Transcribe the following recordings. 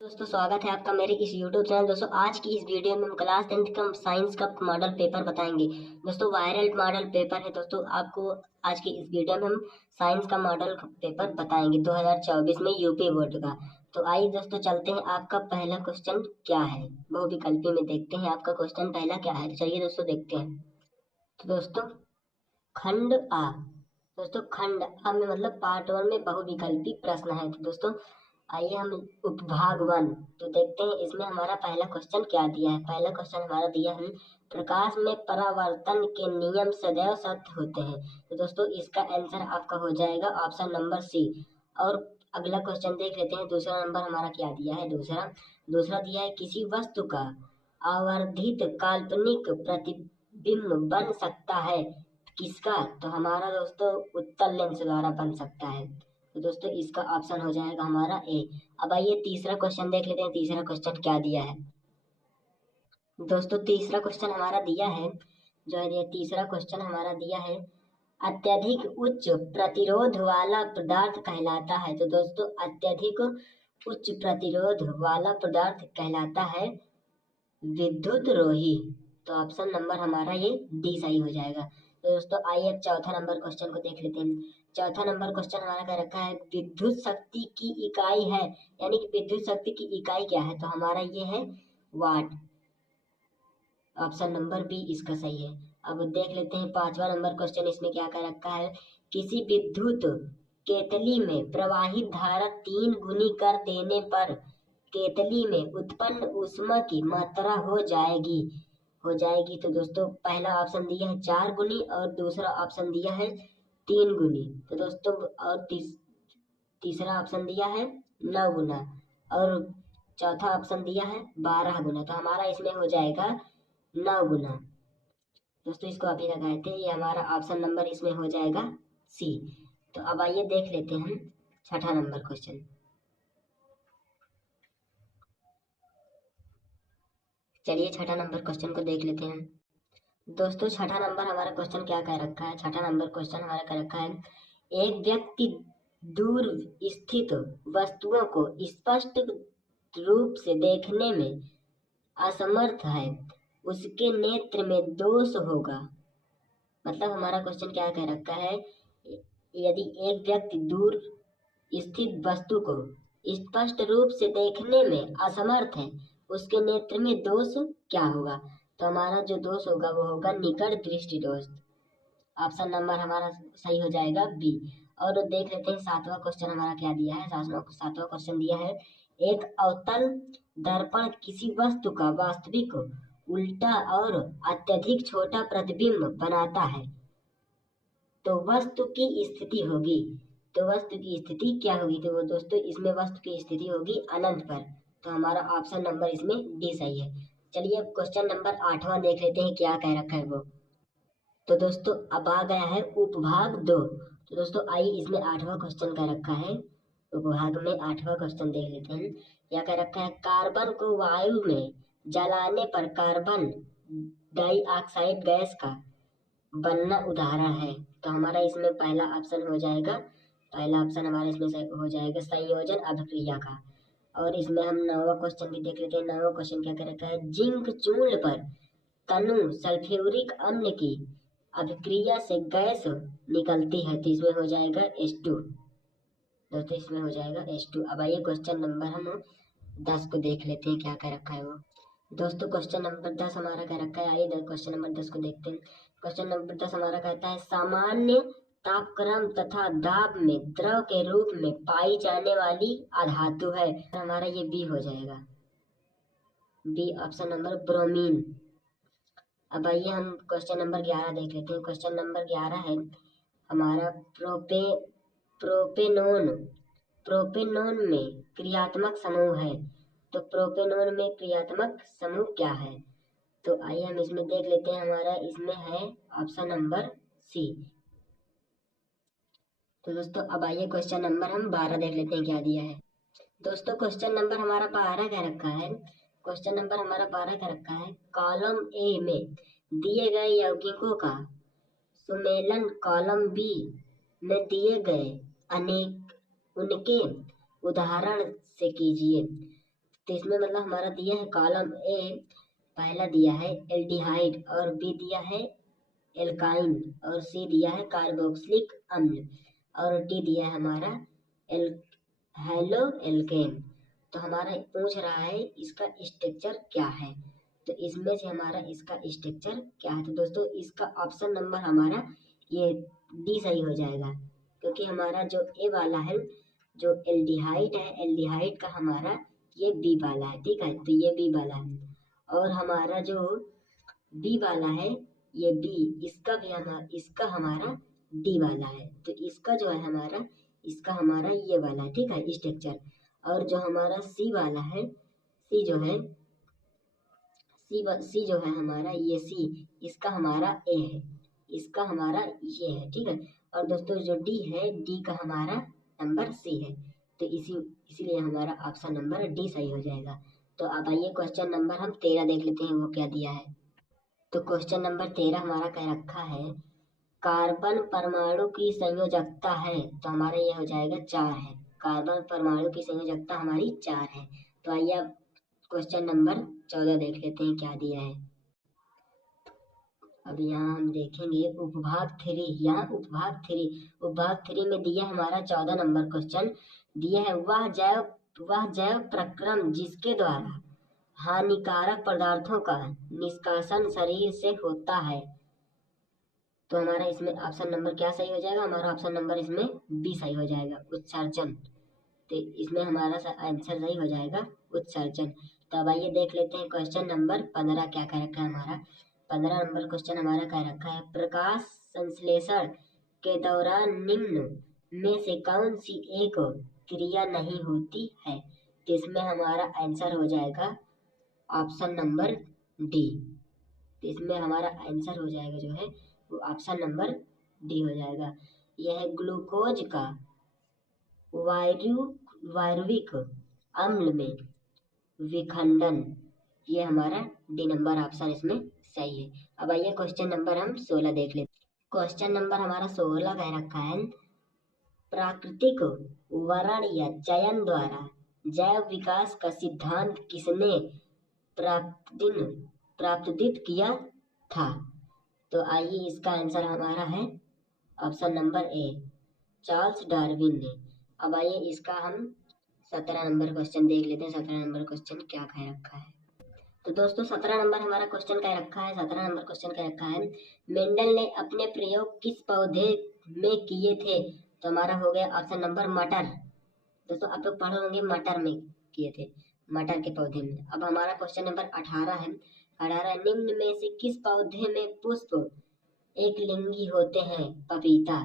दोस्तों स्वागत है आपका मेरे इस YouTube चैनल। दोस्तों आज की इस वीडियो में हम क्लास 10th का साइंस का मॉडल पेपर बताएंगे। दोस्तों वायरल मॉडल पेपर है। दोस्तों आपको आज की इस वीडियो में हम साइंस का मॉडल पेपर बताएंगे 2024 में यूपी बोर्ड का। तो आइए दोस्तों चलते हैं, आपका पहला क्वेश्चन क्या है बहुविकल्पी में देखते हैं आपका क्वेश्चन पहला क्या है। तो चलिए दोस्तों देखते हैं। तो दोस्तों खंड आ, दोस्तों खंड आ में मतलब पार्ट 1 में बहुविकल्पी प्रश्न है। तो दोस्तों आइए हम उपभाग 1 तो देखते हैं इसमें हमारा पहला क्वेश्चन क्या दिया है। पहला क्वेश्चन हमारा दिया है प्रकाश में परावर्तन के नियम सदैव सत्य होते हैं। तो दोस्तों इसका आंसर आपका हो जाएगा ऑप्शन नंबर सी। और अगला क्वेश्चन देख लेते हैं। दूसरा नंबर हमारा क्या दिया है। दूसरा दिया है किसी वस्तु का आवर्धित काल्पनिक प्रतिबिंब बन सकता है किसका। तो हमारा दोस्तों उत्तल लेंस द्वारा बन सकता है। तो दोस्तों इसका ऑप्शन हो जाएगा हमारा ए। अब आइए तीसरा क्वेश्चन देख लेते हैं। तीसरा क्वेश्चन क्या दिया है। दोस्तों तीसरा क्वेश्चन हमारा दिया है जो है तीसरा क्वेश्चन हमारा दिया है अत्यधिक उच्च प्रतिरोध वाला पदार्थ कहलाता है। तो दोस्तों अत्यधिक उच्च प्रतिरोध वाला पदार्थ कहलाता है विद्युत रोही। तो ऑप्शन नंबर हमारा ये डी सही हो जाएगा। तो दोस्तों आइए अब चौथा नंबर क्वेश्चन को देख लेते हैं। चौथा नंबर क्वेश्चन हमारा क्या रखा है विद्युत शक्ति की इकाई है, यानी कि विद्युत शक्ति की इकाई क्या है। तो हमारा ये है वाट। ऑप्शन नंबर बी इसका सही है। अब देख लेते हैं पांचवा नंबर क्वेश्चन। इसमें क्या क्या रखा है किसी विद्युत केतली में प्रवाहित धारा 3 गुनी कर देने पर केतली में उत्पन्न ऊष्मा की मात्रा हो जाएगी। तो दोस्तों पहला ऑप्शन दिया है 4 गुनी और दूसरा ऑप्शन दिया है 3 गुनी। तो दोस्तों और तीसरा ऑप्शन दिया है 9 गुना और चौथा ऑप्शन दिया है 12 गुना। तो हमारा इसमें हो जाएगा 9 गुना। दोस्तों इसको अभी लगाए थे, ये हमारा ऑप्शन नंबर इसमें हो जाएगा सी। तो अब आइए देख लेते हैं हम छठा नंबर क्वेश्चन। चलिए छठा नंबर क्वेश्चन को देख लेते हैं। दोस्तों छठा नंबर हमारा क्वेश्चन क्या कह रखा है। छठा नंबर क्वेश्चन हमारा कह रखा है एक व्यक्ति दूर स्थित वस्तुओं को स्पष्ट रूप से देखने में असमर्थ है, उसके नेत्र में दोष होगा। मतलब हमारा क्वेश्चन क्या कह रखा है यदि एक व्यक्ति दूर स्थित वस्तु को स्पष्ट रूप से देखने में असमर्थ है उसके नेत्र में दोष क्या होगा। तो हमारा जो दोष होगा वो होगा निकट दृष्टि दोष। ऑप्शन नंबर हमारा सही हो जाएगा बी। और देख लेते हैं सातवां क्वेश्चन हमारा क्या दिया है। सातवां क्वेश्चन दिया है एक अवतल दर्पण किसी वस्तु का वास्तविक उल्टा और अत्यधिक छोटा प्रतिबिंब बनाता है तो वस्तु की स्थिति होगी। तो वस्तु की स्थिति क्या होगी। तो वो दोस्तों इसमें वस्तु की स्थिति होगी अनंत पर। तो हमारा ऑप्शन नंबर इसमें डी सही है। चलिए अब क्वेश्चन नंबर 8वां देख लेते हैं क्या कह रखा है वो। तो दोस्तों अब आ गया है उपभाग 2। तो दोस्तों आइए इसमें 8वां क्वेश्चन कह रखा है। उपभाग में 8वां क्वेश्चन देख लेते हैं। क्या कह रखा है कार्बन को वायु में जलाने पर कार्बन डाइऑक्साइड गैस का बनना उदाहरण है। तो हमारा इसमें पहला ऑप्शन हो जाएगा, पहला ऑप्शन हमारा इसमें हो जाएगा संयोजन अभिक्रिया का। और इसमें हम 9वां क्वेश्चन भी देख लेते हैं। 9वां क्वेश्चन क्या कर रखा है जिंक चूर्ण पर तनु सल्फ्यूरिक अम्ल की अभिक्रिया से गैस निकलती है। तो इसमें हो जाएगा H2। दोस्तों इसमें हो जाएगा H2। अब आइए क्वेश्चन नंबर हम 10 को देख लेते हैं क्या कह रखा है वो। दोस्तों क्वेश्चन नंबर 10 हमारा कह रखा है। आइए क्वेश्चन नंबर 10 को देखते हैं। क्वेश्चन नंबर 10 हमारा कहता है सामान्य तापक्रम तथा दाब में द्रव के रूप में पाई जाने वाली अधातु है। तो हमारा ये बी हो जाएगा, बी ऑप्शन नंबर ब्रोमीन। अब आइए हम क्वेश्चन नंबर 11 देख लेते हैं। क्वेश्चन नंबर 11 है हमारा प्रोपेनोन प्रोपेनोन में क्रियात्मक समूह है। तो प्रोपेनोन में क्रियात्मक समूह क्या है। तो आइए हम इसमें देख लेते हैं। हमारा इसमें है ऑप्शन नंबर सी। तो दोस्तों अब आइए क्वेश्चन नंबर हम 12 देख लेते हैं क्या दिया है। दोस्तों क्वेश्चन नंबर हमारा 12 क्या रखा है। क्वेश्चन नंबर हमारा 12 क्या रखा है कॉलम ए में दिए गए यौगिकों का सुमेलन कॉलम बी में दिए गए अनेक उनके उदाहरण से कीजिए। तो इसमें मतलब हमारा दिया है कॉलम ए, पहला दिया है एल्डिहाइड, और बी दिया है एल्काइन, और सी दिया है कार्बोक्सिलिक अम्ल, और डी दिया है हमारा एल हेलो एल्केन। तो हमारा पूछ रहा है इसका स्ट्रक्चर क्या है, तो इसमें से हमारा इसका स्ट्रक्चर क्या है। तो दोस्तों इसका ऑप्शन नंबर हमारा ये डी सही हो जाएगा, क्योंकि हमारा जो ए वाला है, जो एल्डिहाइड है, एल्डिहाइड का हमारा ये बी वाला है, ठीक है, तो ये बी वाला है। और हमारा जो बी वाला है, ये बी, इसका हमारा डी वाला है, तो इसका जो है हमारा, इसका हमारा ये वाला है, ठीक है, स्ट्रक्चर। और जो हमारा सी वाला है, सी जो है, सी जो है हमारा ये सी, इसका हमारा ए है, इसका हमारा ये है, ठीक है। और दोस्तों जो डी है, डी का हमारा नंबर सी है, तो इसीलिए हमारा ऑप्शन नंबर डी सही हो जाएगा। तो अब आइए क्वेश्चन नंबर हम 13 देख लेते हैं, वो क्या दिया है। तो क्वेश्चन नंबर 13 हमारा कह रखा है कार्बन परमाणु की संयोजकता है, तो हमारा ये हो जाएगा 4 है। कार्बन परमाणु की संयोजकता हमारी 4 है। तो आइए अब क्वेश्चन नंबर 14 देख लेते हैं क्या दिया है। अब यहाँ हम देखेंगे उपभाग 3, यहाँ उपभाग 3 में दिया हमारा 14 नंबर क्वेश्चन दिया है, वह जैव प्रक्रम जिसके द्वारा हानिकारक पदार्थों का निष्कासन शरीर से होता है। तो हमारा इसमें ऑप्शन नंबर क्या सही हो जाएगा, हमारा ऑप्शन नंबर इसमें बी सही हो जाएगा, उत्सर्जन। तो इसमें हमारा आंसर सही हो जाएगा उत्सर्जन। तो अब आइए देख लेते हैं क्वेश्चन नंबर 15 क्या कह रखा है हमारा। 15 नंबर क्वेश्चन हमारा कह रखा है प्रकाश संश्लेषण के दौरान निम्न में से कौन सी एक क्रिया नहीं होती है। तो इसमें हमारा आंसर हो जाएगा ऑप्शन नंबर डी। तो इसमें हमारा आंसर हो जाएगा जो है वो ऑप्शन नंबर डी हो जाएगा। यह ग्लूकोज का वायरुविक अम्ल में विखंडन, ये हमारा डी नंबर ऑप्शन इसमें सही है। अब आइए क्वेश्चन नंबर हम 16 देख लेते हैं। क्वेश्चन नंबर हमारा 16 कह रखा है प्राकृतिक वर्ण या चयन द्वारा जैव विकास का सिद्धांत किसने प्राप्तित किया था। तो आइए इसका आंसर हमारा है option number A, Charles Darwin ने। अब आइए इसका हम 17 नंबर क्वेश्चन देख लेते हैं। 17 नंबर क्वेश्चन क्या कह रखा है। तो दोस्तों 17 नंबर हमारा क्वेश्चन कह रखा है, 17 नंबर क्वेश्चन कह रखा है मेंडल ने अपने प्रयोग किस पौधे में किए थे। तो हमारा हो गया ऑप्शन नंबर मटर। दोस्तों आप लोग पढ़े होंगे मटर में किए थे, मटर के पौधे में। अब हमारा क्वेश्चन नंबर 18 है। 18 निम्न में से किस पौधे में पुष्प एक लिंगी होते हैं। पपीता।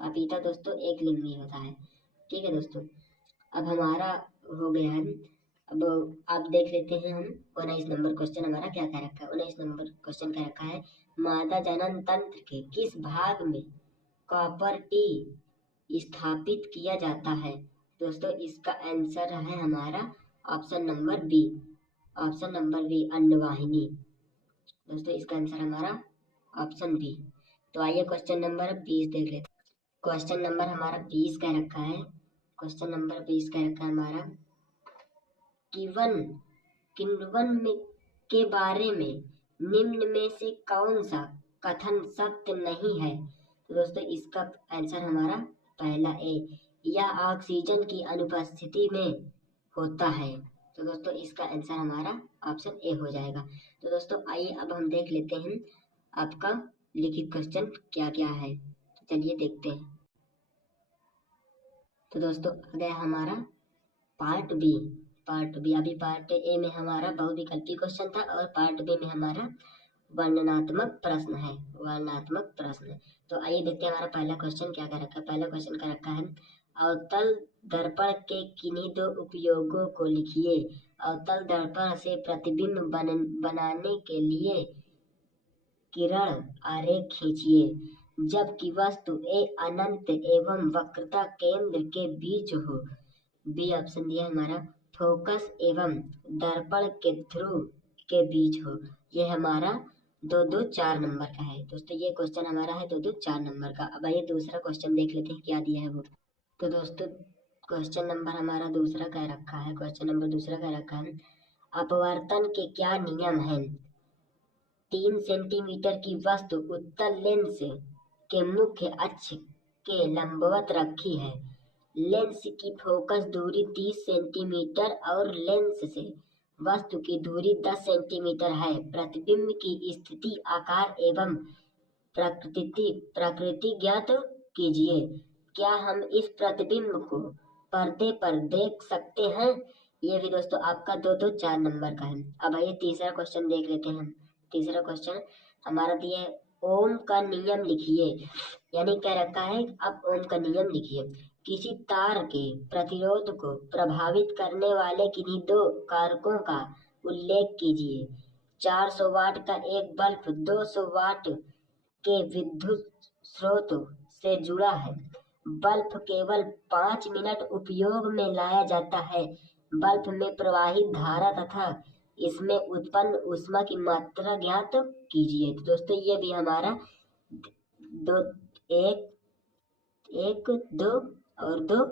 पपीता दोस्तों एक लिंगी होता है, ठीक है दोस्तों। अब हमारा हो गया है, अब आप देख लेते हैं हम 19 नंबर क्वेश्चन हमारा क्या कह रखा है। 19 नंबर क्वेश्चन कह रखा है मादा जनन तंत्र के किस भाग में कॉपर टी स्थापित किया जाता है। दोस्तों इसका आंसर है हमारा option number B, option number B अंडवाहिनी। दोस्तों इसका आंसर हमारा ऑप्शन बी। तो आइए क्वेश्चन नंबर 20 देख लेते हैं। क्वेश्चन नंबर हमारा 20 कह रखा है, क्वेश्चन नंबर 20 कह रखा है हमारा किण्वन में के बारे में निम्न में से कौन सा कथन सत्य नहीं है। तो दोस्तों इसका आंसर हमारा पहला ए, यह ऑक्सीजन की अनुपस्थिति में होता है। तो दोस्तों इसका आंसर हमारा ऑप्शन ए हो जाएगा। तो दोस्तों आइए अब हम देख लेते हैं आपका लिखित क्वेश्चन क्या क्या है, तो चलिए देखते हैं। तो दोस्तों आ गया हमारा पार्ट बी। अभी पार्ट ए में हमारा बहुविकल्पी क्वेश्चन था और पार्ट बी में हमारा वर्णनात्मक प्रश्न है, वर्णनात्मक प्रश्न। तो आइए देखते हैं हमारा पहला क्वेश्चन क्या कर रखा है। पहला क्वेश्चन का रखा है अवतल दर्पण के किन्हीं दो उपयोगों को लिखिए। अवतल दर्पण से प्रतिबिंब बनाने के लिए किरण आरेख खींचिए जबकि वस्तु ए अनंत एवं वक्रता केंद्र के बीच हो। बी ऑप्शन दिया हमारा फोकस एवं दर्पण के ध्रुव के बीच हो। ये हमारा 2-2-4 नंबर का है। दोस्तों ये क्वेश्चन हमारा है 2-2-4 नंबर का। अब आइए दूसरा क्वेश्चन देख लेते हैं क्या दिया है वो। तो दोस्तों क्वेश्चन नंबर हमारा दूसरा कह रखा है, क्वेश्चन नंबर दूसरा कह रखा है, अपवर्तन के क्या नियम हैं? 3 सेंटीमीटर की वस्तु उत्तल लेंस के मुख्य अक्ष के लंबवत रखी है। लेंस की फोकस दूरी 30 सेंटीमीटर और लेंस से वस्तु की दूरी 10 सेंटीमीटर है। प्रतिबिंब की स्थिति, आकार एवं प्रकृति ज्ञात कीजिए। क्या हम इस प्रतिबिंब को पर्दे पर देख सकते हैं? ये भी दोस्तों आपका 2 4 नंबर का है। अब आइए तीसरा क्वेश्चन देख लेते हैं। तीसरा क्वेश्चन हमारा दिया है, ओम का नियम लिखिए। यानी कह रखा है अब ओम का नियम लिखिए। किसी तार के प्रतिरोध को प्रभावित करने वाले किन्हीं 2 कारकों का उल्लेख कीजिए। 400 वाट का एक बल्ब 200 वाट के विद्युत स्रोत से जुड़ा है। बल्ब केवल 5 मिनट उपयोग में लाया जाता है। बल्ब में प्रवाहित धारा तथा इसमें उत्पन्न ऊष्मा की मात्रा ज्ञात कीजिए। तो दोस्तों ये भी हमारा 1 2 और 2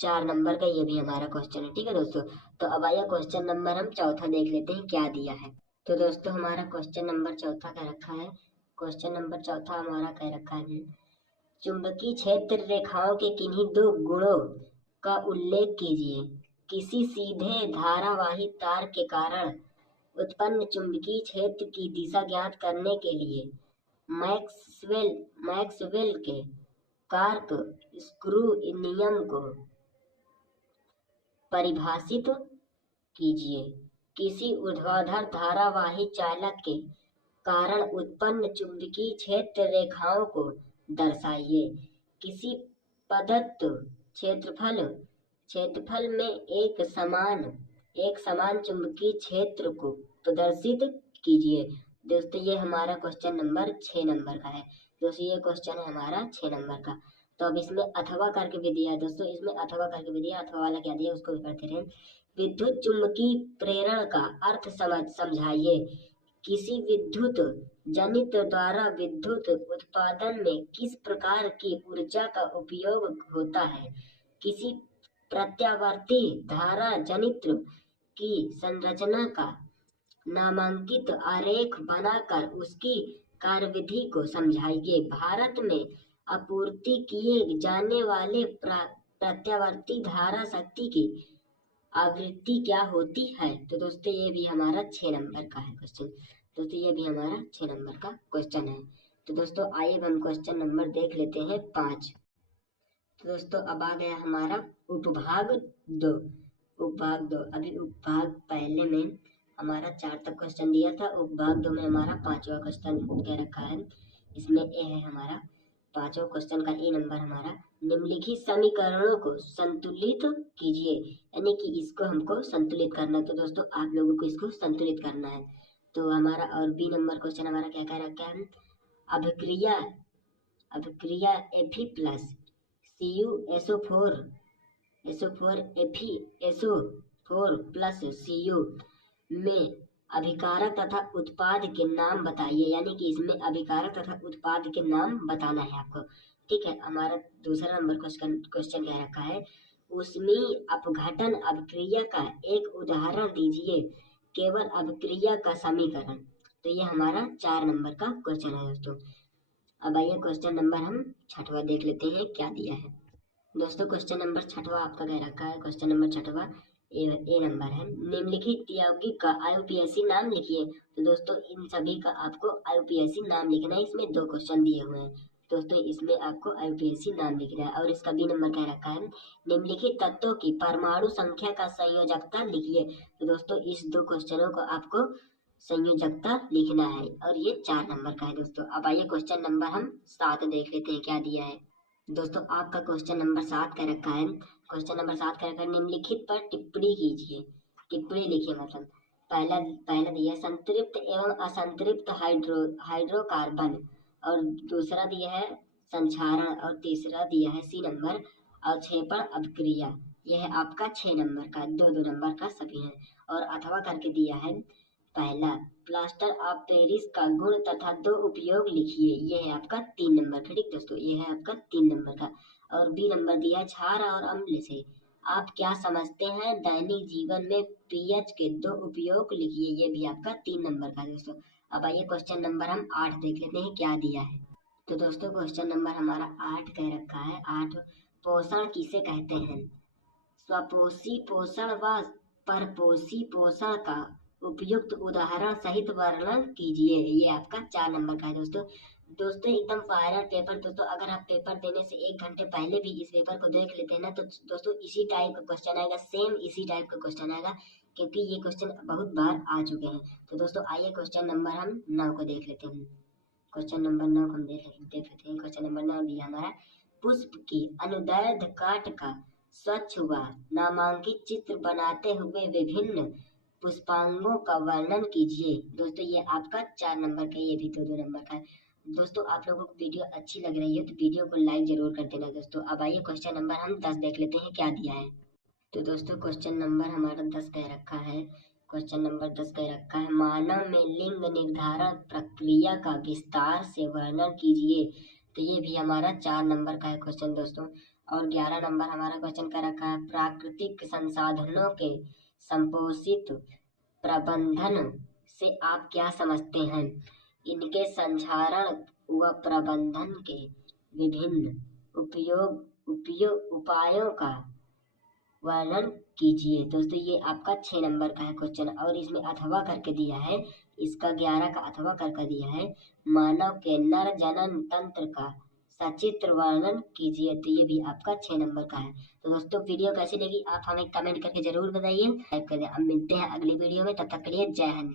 4 नंबर का ये भी हमारा क्वेश्चन है। ठीक है दोस्तों, तो अब आइए क्वेश्चन नंबर हम चौथा देख लेते हैं क्या दिया है। तो दोस्तों हमारा क्वेश्चन नंबर चौथा का रखा है। क्वेश्चन नंबर चौथा हमारा कह रखा है, चुंबकीय क्षेत्र रेखाओं के किन्हीं 2 गुणों का उल्लेख कीजिए। किसी सीधे धारावाही तार के कारण उत्पन्न चुंबकीय क्षेत्र की दिशा ज्ञात करने के लिए मैक्सवेल के कार्क स्क्रू नियम को परिभाषित कीजिए। किसी ऊर्ध्वाधर धारावाही चालक के कारण उत्पन्न चुंबकीय क्षेत्र रेखाओं को दर्शाइए। किसी प्रदत्त क्षेत्रफल में एक समान चुंबकीय क्षेत्र को प्रदर्शित कीजिए। दोस्तों ये हमारा क्वेश्चन नंबर 6 नंबर का है। दोस्तों ये क्वेश्चन है हमारा 6 नंबर का। तो अब इसमें अथवा करके भी दिया है दोस्तों, इसमें अथवा करके भी दिया, अथवा वाला क्या दिया उसको भी करते रहे। विद्युत चुंबकीय प्रेरण का अर्थ समझाइए। किसी विद्युत जनित्र द्वारा विद्युत उत्पादन में किस प्रकार की ऊर्जा का उपयोग होता है? किसी प्रत्यावर्ती धारा जनित्र की संरचना का नामांकित आरेख बनाकर उसकी कार्यविधि को समझाइए। भारत में आपूर्ति किए जाने वाले प्रत्यावर्ती धारा शक्ति की आवृत्ति क्या होती है? तो दोस्तों ये भी हमारा 6 नंबर का है क्वेश्चन। दोस्तों ये भी हमारा 6 नंबर का क्वेश्चन है। तो दोस्तों आइए हम क्वेश्चन नंबर देख लेते हैं 5। तो दोस्तों अब आ गया हमारा उपभाग 2। अभी उपभाग पहले में हमारा 4 तक क्वेश्चन दिया था, उपभाग 2 में हमारा 5वां क्वेश्चन कह रखा है। इसमें ए है हमारा 5वां क्वेश्चन का ए नंबर हमारा, निम्नलिखित समीकरणों को संतुलित कीजिए। यानी कि इसको हमको संतुलित करना है। तो दोस्तों आप लोगों को इसको संतुलित करना है। तो हमारा और बी नंबर क्वेश्चन हमारा क्या कह रखा है, अभिक्रिया Fe plus CuSO4 SO4 plus Cu में अभिकारक तथा उत्पाद के नाम बताइए। यानी कि इसमें अभिकारक तथा उत्पाद के नाम बताना है आपको। ठीक है, हमारा दूसरा नंबर क्वेश्चन कह रखा है, ऊष्मीय अपघटन अभिक्रिया का एक उदाहरण दीजिए, केवल अभिक्रिया का समीकरण। तो ये हमारा 4 नंबर का क्वेश्चन है दोस्तों। अब आइए क्वेश्चन नंबर हम 6वां देख लेते हैं क्या दिया है। दोस्तों क्वेश्चन नंबर 6वां आपका कह रखा है, क्वेश्चन नंबर 6वां ए नंबर है, निम्नलिखित यौगिक का IUPAC नाम लिखिए। तो दोस्तों इन सभी का आपको IUPAC नाम लिखना है। इसमें 2 क्वेश्चन दिए हुए हैं दोस्तों, इसमें आपको IUPAC नाम लिखना है। और इसका बी नंबर कह रखा है, निम्नलिखित तत्वों की परमाणु संख्या का संयोजकता लिखिए। तो दोस्तों इस 2 क्वेश्चनों को आपको संयोजकता लिखना है और ये 4 नंबर का है दोस्तों। अब आइए क्वेश्चन नंबर हम 7 देख लेते हैं क्या दिया है। दोस्तों आपका क्वेश्चन नंबर 7 का रखा है, क्वेश्चन नंबर 7 का रखा है, निम्नलिखित पर टिप्पणी कीजिए। टिप्पणी लिखिए, मतलब पहला दिया है संतृप्त एवं असंतृप्त हाइड्रोकार्बन, और दूसरा दिया है संक्षारण, और तीसरा दिया है सी नंबर अवक्षेपण अभिक्रिया। यह है आपका 6 नंबर का, 2 नंबर का सभी है। और अथवा करके दिया है, पहला प्लास्टर ऑफ पेरिस का गुण तथा 2 उपयोग लिखिए। ये है आपका 3 नंबर का। ठीक दोस्तों, ये है आपका 3 नंबर का। और बी नंबर दिया है, क्षार और अम्ल से आप क्या समझते हैं दैनिक जीवन में पीएच के 2 उपयोग लिखिए। ये भी आपका 3 नंबर का है दोस्तों। अब आइए क्वेश्चन नंबर हम 8 देख लेते हैं क्या दिया है। तो दोस्तों क्वेश्चन नंबर हमारा 8 कह रखा है। 8, पोषण किसे कहते हैं? स्वपोषी पोषण व परपोषी पोषण का उपयुक्त उदाहरण सहित वर्णन कीजिए। ये आपका 4 नंबर का है दोस्तों। दोस्तों एकदम वायरल पेपर दोस्तों, अगर आप पेपर देने से 1 घंटे पहले भी इस पेपर को देख लेते हैं ना, तो दोस्तों इसी टाइप का क्वेश्चन आएगा, सेम इसी टाइप का क्वेश्चन आएगा, क्योंकि ये क्वेश्चन बहुत बार आ चुके हैं। तो दोस्तों आइए क्वेश्चन नंबर हम 9 को देख लेते हैं। क्वेश्चन नंबर 9 हम देख लेते हैं। क्वेश्चन नंबर 9 दिया हमारा, पुष्प की अनुदैर्ध्य काट का स्वच्छ व नामांकित चित्र बनाते हुए विभिन्न पुष्पांगों का वर्णन कीजिए। दोस्तों ये आपका 4 नंबर का, ये भी 2-2 नंबर का है। दोस्तों आप लोगों को वीडियो अच्छी लग रही है तो वीडियो को लाइक जरूर कर देना दोस्तों। अब आइए क्वेश्चन नंबर हम 10 देख लेते हैं क्या दिया है। तो दोस्तों क्वेश्चन नंबर हमारा 10 कह रखा है। क्वेश्चन नंबर 10 कह रखा है, मानव में लिंग निर्धारण प्रक्रिया का विस्तार से वर्णन कीजिए। तो ये भी हमारा 4 नंबर का है क्वेश्चन दोस्तों। और 11 नंबर हमारा क्वेश्चन कह रखा है, प्राकृतिक संसाधनों के संपोषित प्रबंधन से आप क्या समझते हैं? इनके संचारण व प्रबंधन के विभिन्न उपायों का वर्णन कीजिए। दोस्तों ये आपका 6 नंबर का है क्वेश्चन। और इसमें अथवा करके दिया है, इसका 11 का अथवा करके दिया है, मानव के नर जनन तंत्र का सचित्र वर्णन कीजिए। तो ये भी आपका 6 नंबर का है। तो दोस्तों वीडियो कैसी लगी आप हमें कमेंट करके जरूर बताइए, लाइक करें। अब मिलते हैं अगली वीडियो में, तब तक के लिए जय हिंद।